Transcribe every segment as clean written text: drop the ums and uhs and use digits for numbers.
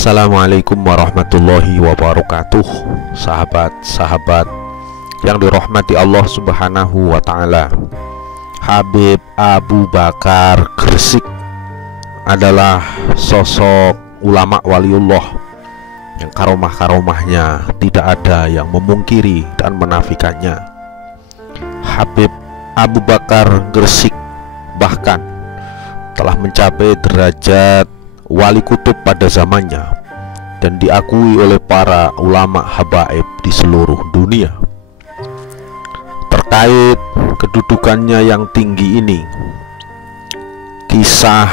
Assalamualaikum warahmatullahi wabarakatuh. Sahabat-sahabat yang dirahmati Allah Subhanahu wa Ta'ala, Habib Abu Bakar Gresik adalah sosok ulama waliullah yang karomah-karomahnya tidak ada yang memungkiri dan menafikannya. Habib Abu Bakar Gresik bahkan telah mencapai derajat wali kutub pada zamannya dan diakui oleh para ulama habaib di seluruh dunia. Terkait kedudukannya yang tinggi ini, kisah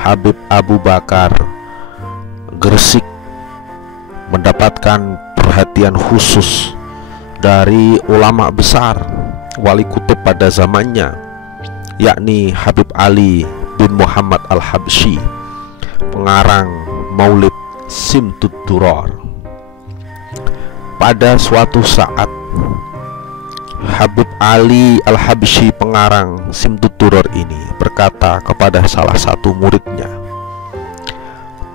Habib Abu Bakar Gresik mendapatkan perhatian khusus dari ulama besar wali kutub pada zamannya, yakni Habib Ali bin Muhammad Al-Habsyi, pengarang Maulid Simtud Duror. Pada suatu saat, Habib Ali Al-Habsyi, pengarang Simtud Duror ini, berkata kepada salah satu muridnya,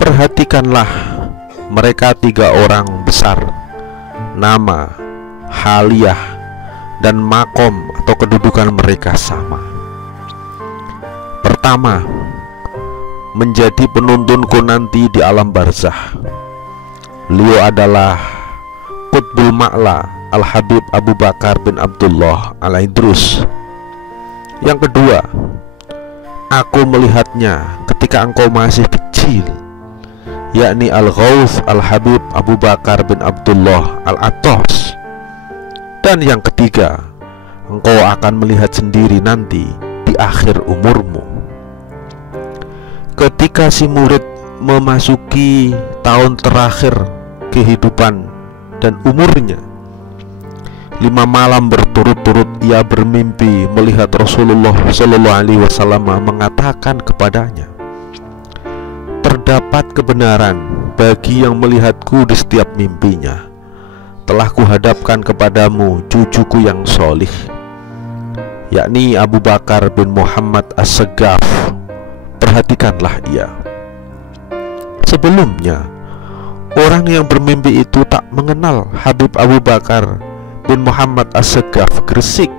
"Perhatikanlah mereka tiga orang besar, nama, haliyah, dan makom atau kedudukan mereka sama. Pertama, menjadi penuntunku nanti di alam barzah. Beliau adalah Qutbul Ma'la Al-Habib Abu Bakar bin Abdullah Al-Idrus. Yang kedua, aku melihatnya ketika engkau masih kecil, yakni Al-Ghawth Al-Habib Abu Bakar bin Abdullah Al-Attas. Dan yang ketiga, engkau akan melihat sendiri nanti di akhir umurmu." Ketika si murid memasuki tahun terakhir kehidupan dan umurnya, 5 malam berturut-turut ia bermimpi melihat Rasulullah SAW mengatakan kepadanya, "Terdapat kebenaran bagi yang melihatku di setiap mimpinya. Telah kuhadapkan kepadamu cucuku yang solih, yakni Abu Bakar bin Muhammad As-Segaf. Perhatikanlah ia." Sebelumnya, orang yang bermimpi itu tak mengenal Habib Abu Bakar bin Muhammad As-Segaf Gresik.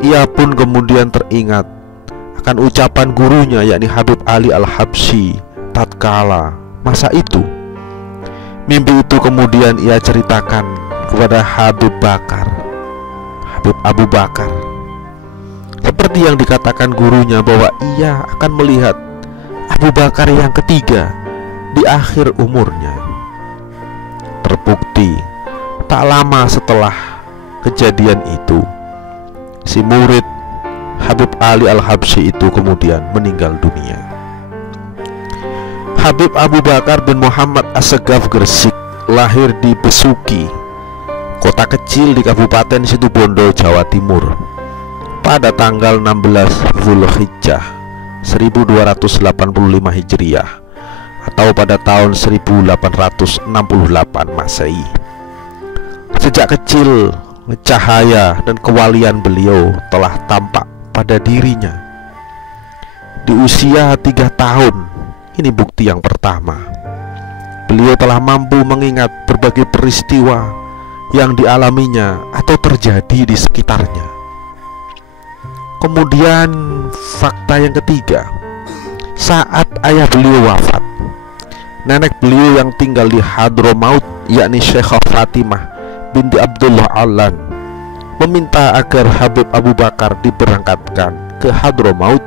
Ia pun kemudian teringat akan ucapan gurunya, yakni Habib Ali Al-Habsyi, tatkala masa itu. Mimpi itu kemudian ia ceritakan kepada Habib Abu Bakar, seperti yang dikatakan gurunya bahwa ia akan melihat Abu Bakar yang ketiga di akhir umurnya. Terbukti tak lama setelah kejadian itu, si murid Habib Ali Al-Habsyi itu kemudian meninggal dunia. Habib Abu Bakar bin Muhammad As-Segaf Gresik lahir di Besuki, kota kecil di Kabupaten Situbondo, Jawa Timur, pada tanggal 16 Zulhijjah 1285 Hijriah atau pada tahun 1868 Masehi. Sejak kecil, cahaya dan kewalian beliau telah tampak pada dirinya. Di usia 3 tahun, ini bukti yang pertama, beliau telah mampu mengingat berbagai peristiwa yang dialaminya atau terjadi di sekitarnya. Kemudian fakta yang ketiga, saat ayah beliau wafat, nenek beliau yang tinggal di Hadramaut, yakni Syekhah Fatimah binti Abdullah Alan, meminta agar Habib Abu Bakar diberangkatkan ke Hadramaut.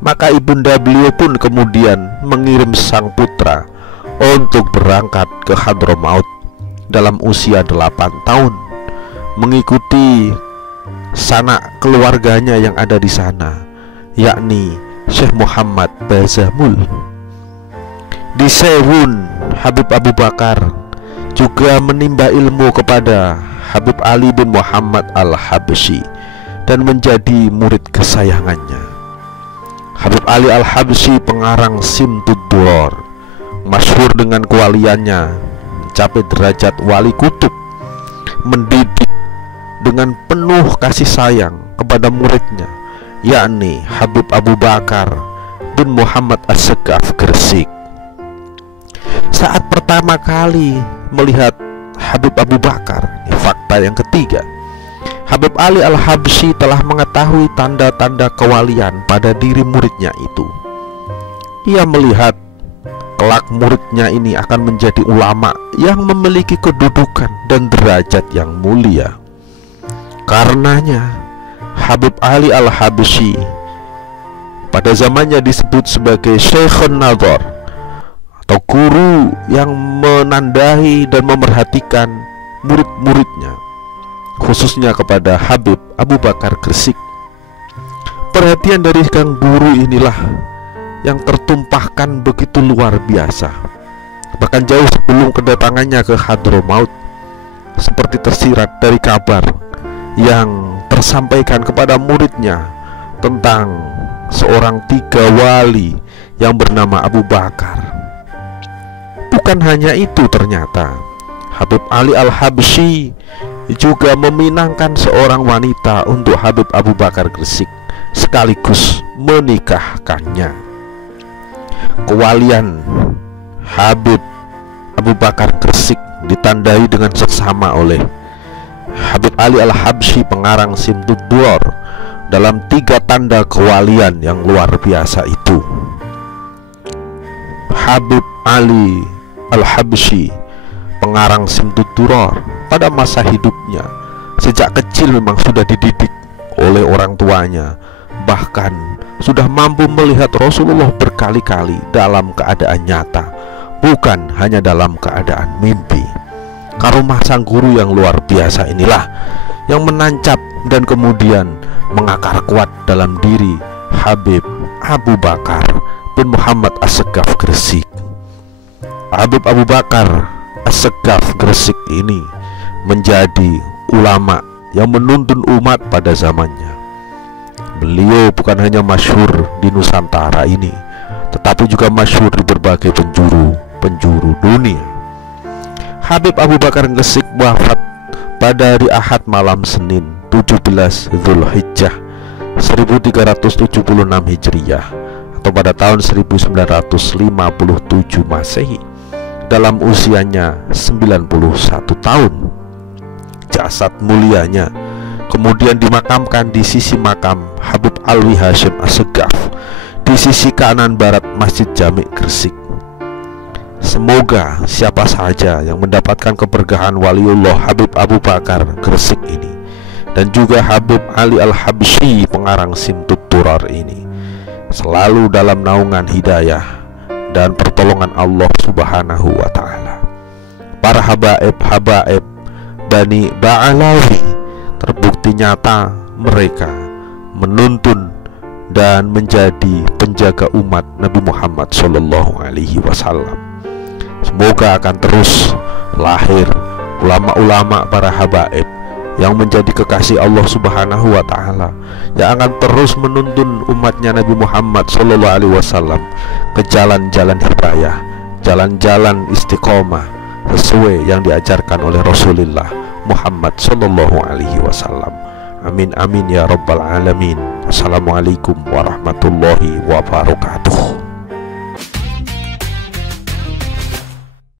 Maka ibunda beliau pun kemudian mengirim sang putra untuk berangkat ke Hadramaut dalam usia 8 tahun, mengikuti sanak keluarganya yang ada di sana, yakni Syekh Muhammad Bazamul. Di Sewun, Habib Abu Bakar juga menimba ilmu kepada Habib Ali bin Muhammad Al-Habsyi dan menjadi murid kesayangannya. Habib Ali Al-Habsyi, pengarang Simtud Duror, masyhur dengan kewaliannya, mencapai derajat wali kutub, mendidik dengan penuh kasih sayang kepada muridnya, yakni Habib Abu Bakar bin Muhammad As-Segaf Gresik. saat pertama kali melihat Habib Abu Bakar. Ini fakta yang ketiga. Habib Ali Al-Habsyi telah mengetahui tanda-tanda kewalian pada diri muridnya itu. Ia melihat kelak muridnya ini akan menjadi ulama yang memiliki kedudukan dan derajat yang mulia. Karenanya Habib Ali Al-Habsyi pada zamannya disebut sebagai Syekhun Nadhar, atau guru yang menandai dan memerhatikan murid-muridnya, khususnya kepada Habib Abu Bakar Gresik. Perhatian dari sang guru inilah yang tertumpahkan begitu luar biasa, bahkan jauh sebelum kedatangannya ke Hadramaut, seperti tersirat dari kabar yang tersampaikan kepada muridnya tentang seorang tiga wali yang bernama Abu Bakar. Bukan hanya itu, ternyata Habib Ali Al-Habsyi juga meminangkan seorang wanita untuk Habib Abu Bakar Gresik, sekaligus menikahkannya. Kewalian Habib Abu Bakar Gresik ditandai dengan seksama oleh Habib Ali Al-Habsyi pengarang Simtud Durar dalam 3 tanda kewalian yang luar biasa itu. Habib Ali Al-Habsyi pengarang Simtud Durar pada masa hidupnya sejak kecil memang sudah dididik oleh orang tuanya, bahkan sudah mampu melihat Rasulullah berkali-kali dalam keadaan nyata, bukan hanya dalam keadaan mimpi. Karomah sang guru yang luar biasa inilah yang menancap dan kemudian mengakar kuat dalam diri Habib Abu Bakar bin Muhammad As-Segaf Gresik. Habib Abu Bakar As-Segaf Gresik ini menjadi ulama yang menuntun umat pada zamannya. Beliau bukan hanya masyhur di Nusantara ini, tetapi juga masyhur di berbagai penjuru dunia. Habib Abu Bakar Gresik wafat pada hari Ahad malam Senin 17 Zulhijjah 1376 Hijriyah atau pada tahun 1957 Masehi dalam usianya 91 tahun. Jasad mulianya kemudian dimakamkan di sisi makam Habib Alwi Hashim As-Segaf di sisi kanan barat Masjid Jami Gresik. Semoga siapa saja yang mendapatkan keberkahan Waliullah Habib Abu Bakar Gresik ini dan juga Habib Ali Al-Habsyi pengarang Simtud Durar ini selalu dalam naungan hidayah dan pertolongan Allah Subhanahu wa Ta'ala. Para habaib Bani Ba'alawi terbukti nyata mereka menuntun dan menjadi penjaga umat Nabi Muhammad Sallallahu Alaihi Wasallam. Semoga akan terus lahir ulama-ulama para habaib yang menjadi kekasih Allah Subhanahu wa Ta'ala, yang akan terus menuntun umatnya Nabi Muhammad Sallallahu Alaihi Wasallam ke jalan-jalan hidayah, jalan-jalan istiqomah sesuai yang diajarkan oleh Rasulullah Muhammad Sallallahu Alaihi Wasallam. Amin amin ya rabbal alamin. Assalamualaikum warahmatullahi wabarakatuh.